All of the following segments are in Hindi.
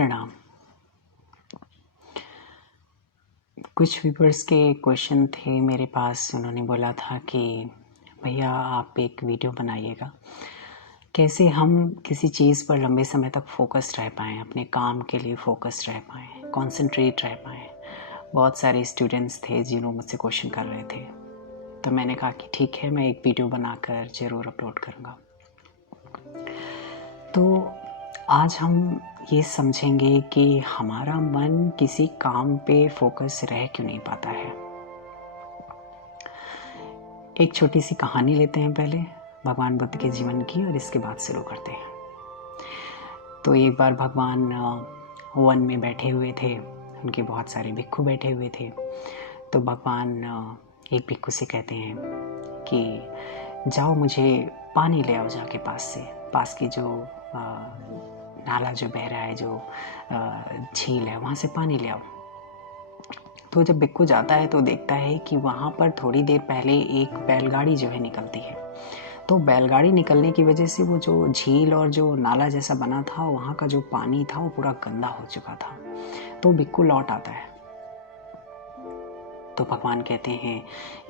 प्रणाम। कुछ व्यूवर्स के क्वेश्चन थे मेरे पास। उन्होंने बोला था कि भैया आप एक वीडियो बनाइएगा, कैसे हम किसी चीज़ पर लंबे समय तक फोकस रह पाएँ, अपने काम के लिए फोकस रह पाएँ, कॉन्सेंट्रेट रह पाएँ। बहुत सारे स्टूडेंट्स थे जिन्होंने मुझसे क्वेश्चन कर रहे थे, तो मैंने कहा कि ठीक है, मैं एक वीडियो बनाकर ज़रूर अपलोड करूँगा। तो आज हम ये समझेंगे कि हमारा मन किसी काम पे फोकस रह क्यों नहीं पाता है। एक छोटी सी कहानी लेते हैं पहले भगवान बुद्ध के जीवन की, और इसके बाद शुरू करते हैं। तो एक बार भगवान वन में बैठे हुए थे, उनके बहुत सारे भिक्खु बैठे हुए थे। तो भगवान एक भिक्खु से कहते हैं कि जाओ मुझे पानी ले आओ जाके पास की जो नाला जो बह रहा है, जो झील है, वहाँ से पानी ले आओ। तो जब भिक्खु जाता है तो देखता है कि वहाँ पर थोड़ी देर पहले एक बैलगाड़ी जो है निकलती है। तो बैलगाड़ी निकलने की वजह से वो जो झील और जो नाला जैसा बना था, वहाँ का जो पानी था वो पूरा गंदा हो चुका था। तो भिक्खु लौट आता है। तो भगवान कहते हैं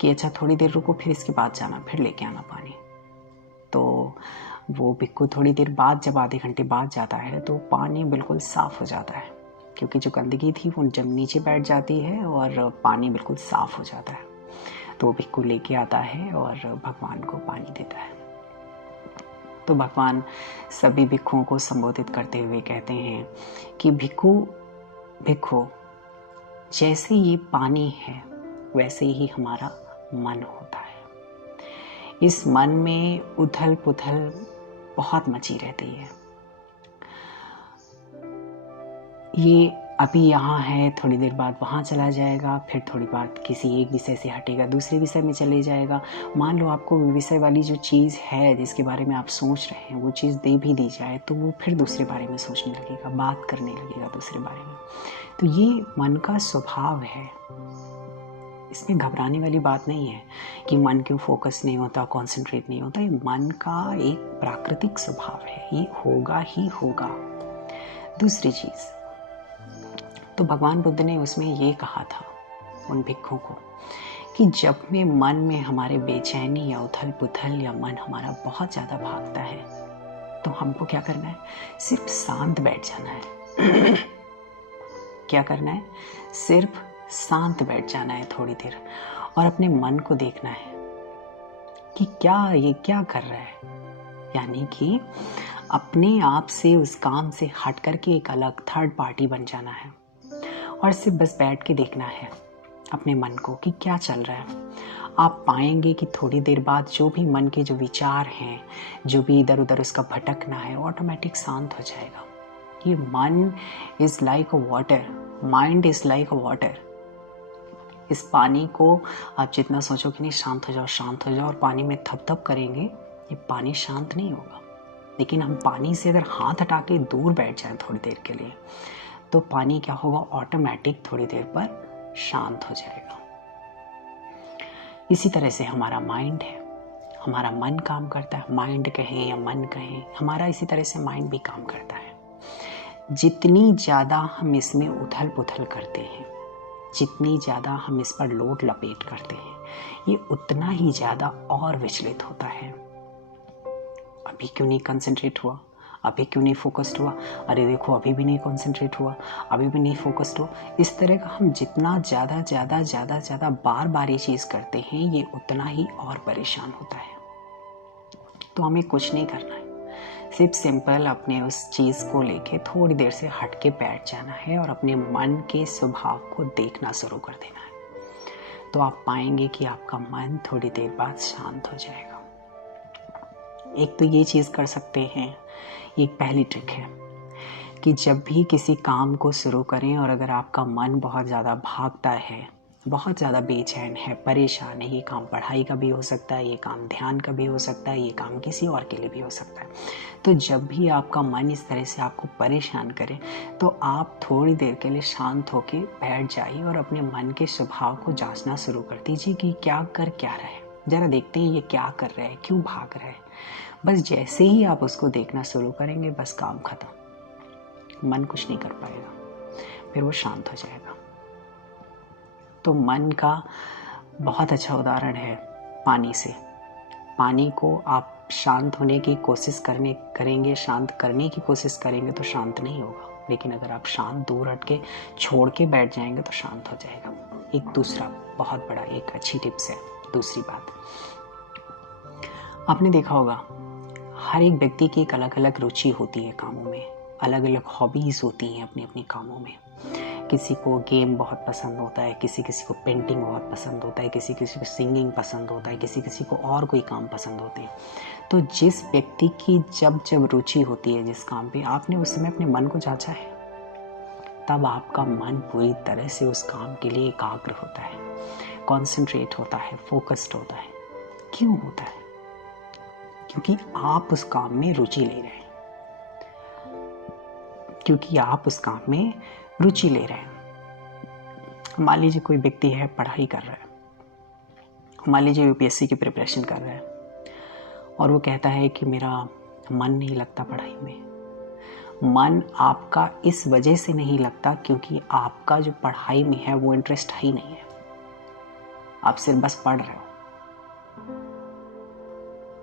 कि अच्छा थोड़ी देर रुको, फिर इसके बाद जाना, फिर लेके आना पानी। तो वो भिक्खु थोड़ी देर बाद, जब आधे घंटे बाद जाता है, तो पानी बिल्कुल साफ़ हो जाता है, क्योंकि जो गंदगी थी वो जब नीचे बैठ जाती है और पानी बिल्कुल साफ़ हो जाता है। तो भिक्खु लेके आता है और भगवान को पानी देता है। तो भगवान सभी भिक्खुओं को संबोधित करते हुए कहते हैं कि भिक्खु, जैसे ये पानी है वैसे ही हमारा मन होता है। इस मन में उथल पुथल बहुत मची रहती है। ये अभी यहाँ है, थोड़ी देर बाद वहाँ चला जाएगा, फिर थोड़ी बार किसी एक विषय से हटेगा, दूसरे विषय में चले जाएगा। मान लो आपको विषय वाली जो चीज़ है जिसके बारे में आप सोच रहे हैं, वो चीज़ दे भी दी जाए तो वो फिर दूसरे बारे में सोचने लगेगा, बात करने लगेगा दूसरे बारे में। तो ये मन का स्वभाव है। इसमें घबराने वाली बात नहीं है कि मन क्यों फोकस नहीं होता, कॉन्सेंट्रेट नहीं होता। ये मन का एक प्राकृतिक स्वभाव है, ये होगा ही होगा। दूसरी चीज़, तो भगवान बुद्ध ने उसमें ये कहा था उन भिक्खुओं को कि जब में मन में हमारे बेचैनी या उथल पुथल या मन हमारा बहुत ज़्यादा भागता है, तो हमको क्या करना है? सिर्फ शांत बैठ जाना है। क्या करना है? सिर्फ शांत बैठ जाना है थोड़ी देर, और अपने मन को देखना है कि ये क्या कर रहा है। यानी कि अपने आप से, उस काम से हट करके एक अलग थर्ड पार्टी बन जाना है, और सिर्फ बस बैठ के देखना है अपने मन को कि क्या चल रहा है। आप पाएंगे कि थोड़ी देर बाद जो भी मन के जो विचार हैं, जो भी इधर उधर उसका भटकना है, ऑटोमेटिक शांत हो जाएगा। ये मन is like a water, mind is like a water. इस पानी को आप जितना सोचो कि नहीं शांत हो जाओ शांत हो जाओ, और पानी में थप थप करेंगे, ये पानी शांत नहीं होगा। लेकिन हम पानी से अगर हाथ हटा के दूर बैठ जाएं थोड़ी देर के लिए, तो पानी क्या होगा? ऑटोमेटिक थोड़ी देर पर शांत हो जाएगा। इसी तरह से हमारा माइंड है, हमारा मन काम करता है। माइंड कहें या मन कहें, हमारा इसी तरह से माइंड भी काम करता है। जितनी ज़्यादा हम इसमें उथल पुथल करते हैं, जितनी ज़्यादा हम इस पर लोड लपेट करते हैं, ये उतना ही ज़्यादा और विचलित होता है। अभी क्यों नहीं कंसंट्रेट हुआ, अभी क्यों नहीं फोकस्ड हुआ, अरे देखो अभी भी नहीं कंसंट्रेट हुआ, अभी भी नहीं फोकस्ड हुआ। इस तरह का हम जितना ज़्यादा बार ये चीज़ करते हैं, ये उतना ही और परेशान होता है। तो हमें कुछ नहीं करना है, सिर्फ सिंपल अपने उस चीज़ को लेके थोड़ी देर से हट के बैठ जाना है और अपने मन के स्वभाव को देखना शुरू कर देना है। तो आप पाएंगे कि आपका मन थोड़ी देर बाद शांत हो जाएगा। एक तो ये चीज़ कर सकते हैं, एक पहली ट्रिक है कि जब भी किसी काम को शुरू करें और अगर आपका मन बहुत ज़्यादा भागता है, बहुत ज़्यादा बेचैन है, परेशान है, ये काम पढ़ाई का भी हो सकता है, ये काम ध्यान का भी हो सकता है, ये काम किसी और के लिए भी हो सकता है। तो जब भी आपका मन इस तरह से आपको परेशान करे, तो आप थोड़ी देर के लिए शांत होकर बैठ जाइए और अपने मन के स्वभाव को जांचना शुरू कर दीजिए कि क्या रहा है। ज़रा देखते हैं ये क्या कर रहा है, क्यों भाग रहा है। बस जैसे ही आप उसको देखना शुरू करेंगे, बस काम खत्म। मन कुछ नहीं कर पाएगा, फिर वो शांत हो जाएगा। तो मन का बहुत अच्छा उदाहरण है पानी से। पानी को आप शांत होने की कोशिश करेंगे, शांत करने की कोशिश करेंगे तो शांत नहीं होगा, लेकिन अगर आप शांत दूर हट के छोड़ के बैठ जाएंगे तो शांत हो जाएगा। एक दूसरा बहुत बड़ा एक अच्छी टिप्स है, दूसरी बात, आपने देखा होगा हर एक व्यक्ति की एक अलग अलग रुचि होती है कामों में, अलग अलग हॉबीज़ होती हैं अपने अपने कामों में। किसी को गेम बहुत पसंद होता है, किसी किसी को पेंटिंग बहुत पसंद होता है, किसी किसी को सिंगिंग पसंद होता है, किसी किसी को और कोई काम पसंद होते हैं। तो जिस व्यक्ति की जब जब रुचि होती है जिस काम पे, आपने उस समय अपने मन को जांचा है, तब आपका मन पूरी तरह से उस काम के लिए एकाग्र होता है, कॉन्सेंट्रेट होता है, फोकस्ड होता है। क्यों होता है? क्योंकि आप उस काम में रुचि ले रहे हैं, क्योंकि आप उस काम में रुचि ले रहे हैं। मान लीजिए कोई व्यक्ति है, पढ़ाई कर रहा है, मान लीजिए यूपीएससी की प्रिपरेशन कर रहा है, और वो कहता है कि मेरा मन नहीं लगता पढ़ाई में। मन आपका इस वजह से नहीं लगता क्योंकि आपका जो पढ़ाई में है वो इंटरेस्ट ही नहीं है, आप सिर्फ बस पढ़ रहे हो,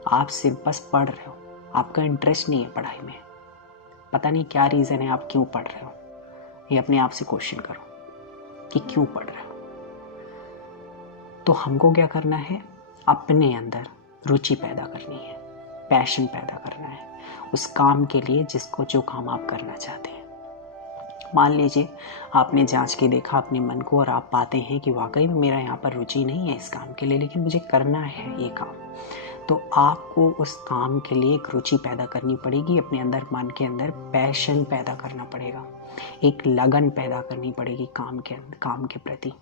आप सिर्फ बस पढ़ रहे हो, आपका इंटरेस्ट नहीं है पढ़ाई में। पता नहीं क्या रीज़न है, आप क्यों पढ़ रहे हो, ये अपने आप से क्वेश्चन करो कि क्यों पढ़ रहे हो। तो हमको क्या करना है, अपने अंदर रुचि पैदा करनी है, पैशन पैदा करना है उस काम के लिए जिसको जो काम आप करना चाहते हैं। मान लीजिए आपने जांच के देखा अपने मन को और आप पाते हैं कि वाकई में मेरा यहाँ पर रुचि नहीं है इस काम के लिए, लेकिन मुझे करना है ये काम। तो आपको उस काम के लिए एक रुचि पैदा करनी पड़ेगी, अपने अंदर मन के अंदर पैशन पैदा करना पड़ेगा, एक लगन पैदा करनी पड़ेगी काम के प्रति।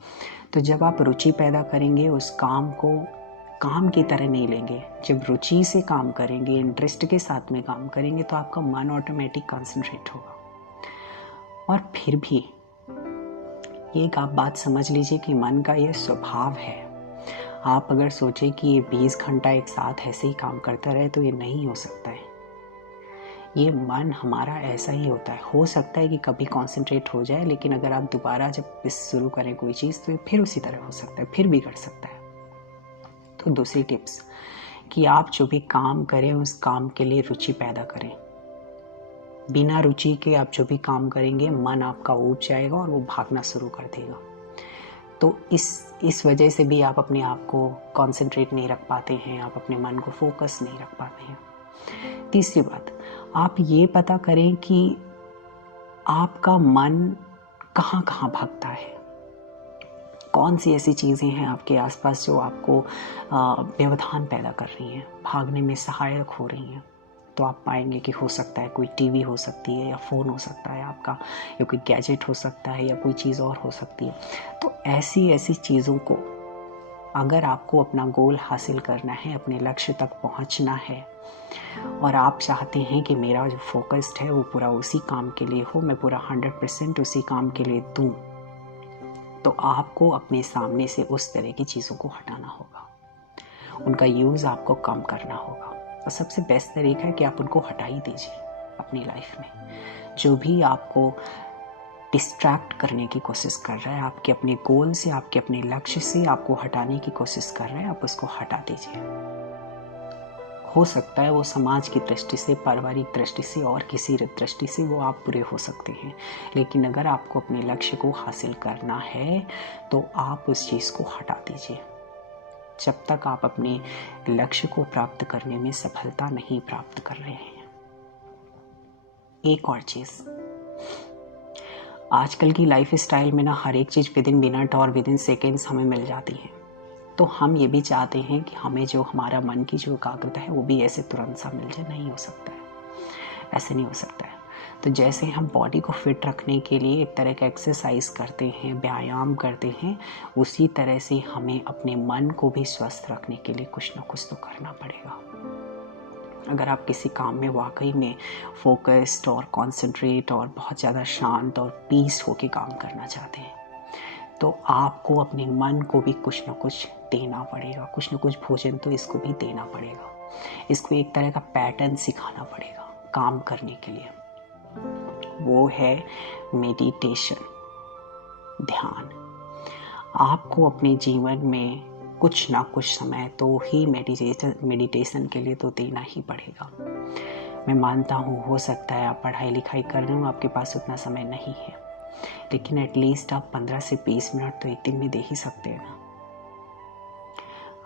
तो जब आप रुचि पैदा करेंगे, उस काम को काम की तरह नहीं लेंगे, जब रुचि से काम करेंगे, इंटरेस्ट के साथ में काम करेंगे, तो आपका मन ऑटोमेटिक कंसंट्रेट होगा। और फिर भी एक आप बात समझ लीजिए कि मन का यह स्वभाव है। आप अगर सोचें कि ये 20 घंटा एक साथ ऐसे ही काम करता रहे तो ये नहीं हो सकता है। ये मन हमारा ऐसा ही होता है। हो सकता है कि कभी कंसंट्रेट हो जाए, लेकिन अगर आप दोबारा जब इस शुरू करें कोई चीज़ तो फिर उसी तरह हो सकता है, फिर बिगड़ सकता है। तो दूसरी टिप्स कि आप जो भी काम करें उस काम के लिए रुचि पैदा करें। बिना रुचि के आप जो भी काम करेंगे, मन आपका ऊब जाएगा और वो भागना शुरू कर देगा। तो इस वजह से भी आप अपने आप को कंसंट्रेट नहीं रख पाते हैं, आप अपने मन को फोकस नहीं रख पाते हैं। तीसरी बात, आप ये पता करें कि आपका मन कहाँ कहाँ भागता है, कौन सी ऐसी चीज़ें हैं आपके आसपास जो आपको व्यवधान पैदा कर रही हैं, भागने में सहायक हो रही हैं। तो आप पाएंगे कि हो सकता है कोई टीवी हो सकती है, या फ़ोन हो सकता है आपका, या कोई गैजेट हो सकता है, या कोई चीज़ और हो सकती है। तो ऐसी चीज़ों को, अगर आपको अपना गोल हासिल करना है, अपने लक्ष्य तक पहुंचना है, और आप चाहते हैं कि मेरा जो फोकस्ड है वो पूरा उसी काम के लिए हो, मैं पूरा 100% उसी काम के लिए दूं, तो आपको अपने सामने से उस तरह की चीज़ों को हटाना होगा, उनका यूज़ आपको कम करना होगा। और सबसे बेस्ट तरीका है कि आप उनको हटा ही दीजिए अपनी लाइफ में। जो भी आपको डिस्ट्रैक्ट करने की कोशिश कर रहा है, आपके अपने गोल से, आपके अपने लक्ष्य से आपको हटाने की कोशिश कर रहे हैं, आप उसको हटा दीजिए। हो सकता है वो समाज की दृष्टि से, पारिवारिक दृष्टि से और किसी दृष्टि से वो आप बुरे हो सकते हैं, लेकिन अगर आपको अपने लक्ष्य को हासिल करना है तो आप उस चीज़ को हटा दीजिए, जब तक आप अपने लक्ष्य को प्राप्त करने में सफलता नहीं प्राप्त कर रहे हैं। एक और चीज़, आजकल की लाइफ स्टाइल में ना हर एक चीज़ विदिन मिनट और विदिन सेकेंड्स हमें मिल जाती है। तो हम ये भी चाहते हैं कि हमें जो हमारा मन की जो एकाग्रता है वो भी ऐसे तुरंत सा मिल जाए। नहीं हो सकता है, ऐसे नहीं हो सकता है। तो जैसे हम बॉडी को फिट रखने के लिए एक तरह का एक्सरसाइज करते हैं, व्यायाम करते हैं, उसी तरह से हमें अपने मन को भी स्वस्थ रखने के लिए कुछ ना कुछ तो करना पड़ेगा। अगर आप किसी काम में वाकई में फोकस्ड और कॉन्सेंट्रेट और बहुत ज़्यादा शांत और पीस होके काम करना चाहते हैं, तो आपको अपने मन को भी कुछ ना कुछ देना पड़ेगा, कुछ ना कुछ भोजन तो इसको भी देना पड़ेगा, इसको एक तरह का पैटर्न सिखाना पड़ेगा काम करने के लिए। वो है मेडिटेशन, ध्यान। आपको अपने जीवन में कुछ ना कुछ समय तो ही मेडिटेशन के लिए तो देना ही पड़ेगा। मैं मानता हूँ हो सकता है आप पढ़ाई लिखाई कर रहे हो, आपके पास उतना समय नहीं है, लेकिन एटलीस्ट आप 15 से 20 मिनट तो एक दिन में दे ही सकते हैं ना।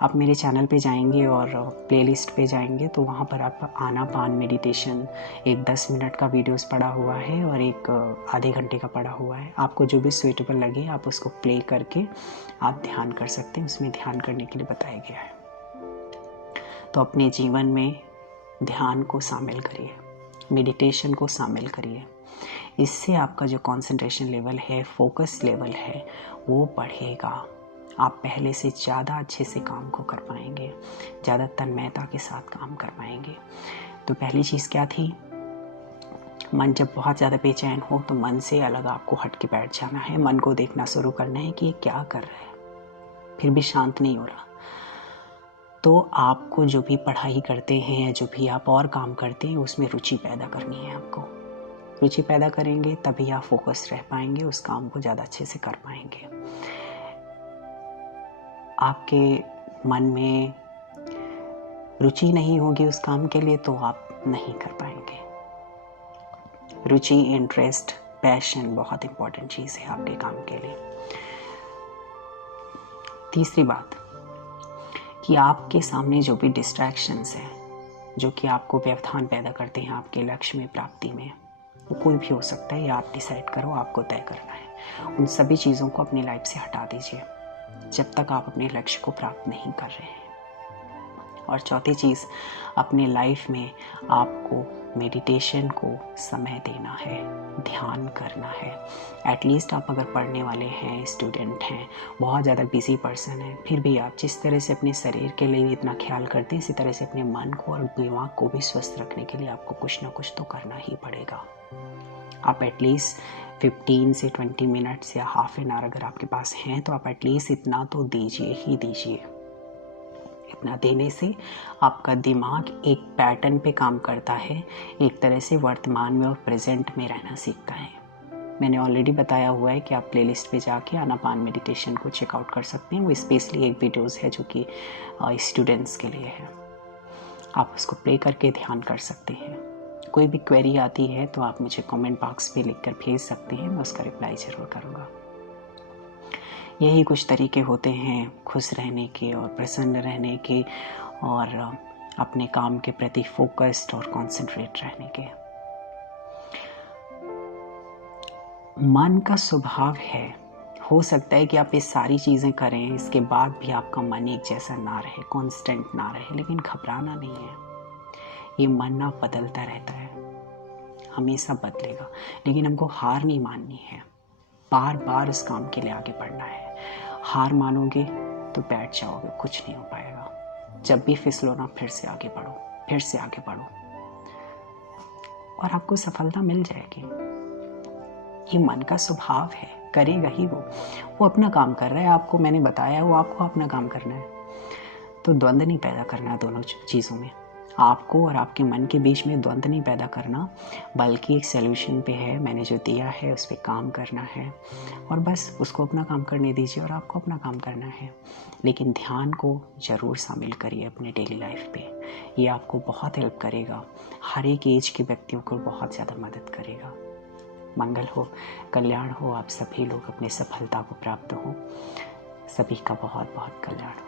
आप मेरे चैनल पे जाएंगे और प्लेलिस्ट पे जाएंगे तो वहाँ पर आप आनापान मेडिटेशन एक 10 मिनट का वीडियोस पड़ा हुआ है और एक आधे घंटे का पड़ा हुआ है। आपको जो भी सूटेबल लगे आप उसको प्ले करके आप ध्यान कर सकते हैं, उसमें ध्यान करने के लिए बताया गया है। तो अपने जीवन में ध्यान को शामिल करिए, मेडिटेशन को शामिल करिए। इससे आपका जो कंसंट्रेशन लेवल है, फोकस लेवल है, वो बढ़ेगा। आप पहले से ज़्यादा अच्छे से काम को कर पाएंगे, ज़्यादा तन्मयता के साथ काम कर पाएंगे। तो पहली चीज़ क्या थी? मन जब बहुत ज़्यादा बेचैन हो तो मन से अलग आपको हट के बैठ जाना है, मन को देखना शुरू करना है कि ये क्या कर रहा है, फिर भी शांत नहीं हो रहा। तो आपको जो भी पढ़ाई करते हैं या जो भी आप और काम करते हैं उसमें रुचि पैदा करनी है। आपको रुचि पैदा करेंगे तभी आप फोकस रह पाएंगे, उस काम को ज़्यादा अच्छे से कर पाएंगे। आपके मन में रुचि नहीं होगी उस काम के लिए तो आप नहीं कर पाएंगे। रुचि, इंटरेस्ट, पैशन बहुत इंपॉर्टेंट चीज़ है आपके काम के लिए। तीसरी बात कि आपके सामने जो भी डिस्ट्रैक्शंस हैं जो कि आपको व्यवधान पैदा करते हैं आपके लक्ष्य में प्राप्ति में, वो कोई भी हो सकता है, या आप डिसाइड करो, आपको तय करना है। उन सभी चीज़ों को अपनी लाइफ से हटा दीजिए जब तक आप अपने लक्ष्य को प्राप्त नहीं कर रहे हैं। और चौथी चीज़, अपने लाइफ में आपको मेडिटेशन को समय देना है, ध्यान करना है। एटलीस्ट आप अगर पढ़ने वाले हैं, स्टूडेंट हैं, बहुत ज़्यादा बिजी पर्सन हैं, फिर भी आप जिस तरह से अपने शरीर के लिए इतना ख्याल करते हैं, इसी तरह से अपने मन को और दिमाग को भी स्वस्थ रखने के लिए आपको कुछ ना कुछ तो करना ही पड़ेगा। आप एटलीस्ट 15 से 20 मिनट्स या हाफ एन आवर अगर आपके पास हैं तो आप एटलीस्ट इतना तो दीजिए ही दीजिए। इतना देने से आपका दिमाग एक पैटर्न पे काम करता है, एक तरह से वर्तमान में और प्रेजेंट में रहना सीखता है। मैंने ऑलरेडी बताया हुआ है कि आप प्लेलिस्ट पे जाके आनापान मेडिटेशन को चेकआउट कर सकते हैं। वो स्पेशली एक वीडियोस है जो कि स्टूडेंट्स के लिए है। आप उसको प्ले करके ध्यान कर सकते हैं। कोई भी क्वेरी आती है तो आप मुझे कमेंट बॉक्स पे लिखकर भेज सकते हैं, मैं उसका रिप्लाई ज़रूर करूँगा। यही कुछ तरीके होते हैं खुश रहने के और प्रसन्न रहने के और अपने काम के प्रति फोकस्ड और कॉन्सेंट्रेट रहने के। मन का स्वभाव है, हो सकता है कि आप ये सारी चीज़ें करें, इसके बाद भी आपका मन एक जैसा ना रहे, कांस्टेंट ना रहे, लेकिन घबराना नहीं है। ये मन ना बदलता रहता है, हमेशा बदलेगा, लेकिन हमको हार नहीं माननी है, बार बार उस काम के लिए आगे बढ़ना है। हार मानोगे तो बैठ जाओगे, कुछ नहीं हो पाएगा। जब भी फिसलो ना, फिर से आगे बढ़ो, फिर से आगे बढ़ो और आपको सफलता मिल जाएगी। ये मन का स्वभाव है, करेगा ही वो अपना काम कर रहा है, आपको मैंने बताया वो आपको अपना काम करना है। तो द्वंद्व नहीं पैदा करना दोनों चीज़ों में, आपको और आपके मन के बीच में द्वंद्व नहीं पैदा करना, बल्कि एक सलूशन पे है, मैंने जो दिया है उस पर काम करना है और बस उसको अपना काम करने दीजिए और आपको अपना काम करना है। लेकिन ध्यान को ज़रूर शामिल करिए अपने डेली लाइफ पे, ये आपको बहुत हेल्प करेगा, हर एक एज के व्यक्तियों को बहुत ज़्यादा मदद करेगा। मंगल हो, कल्याण हो, आप सभी लोग अपने सफलता को प्राप्त हो, सभी का बहुत बहुत कल्याण हो।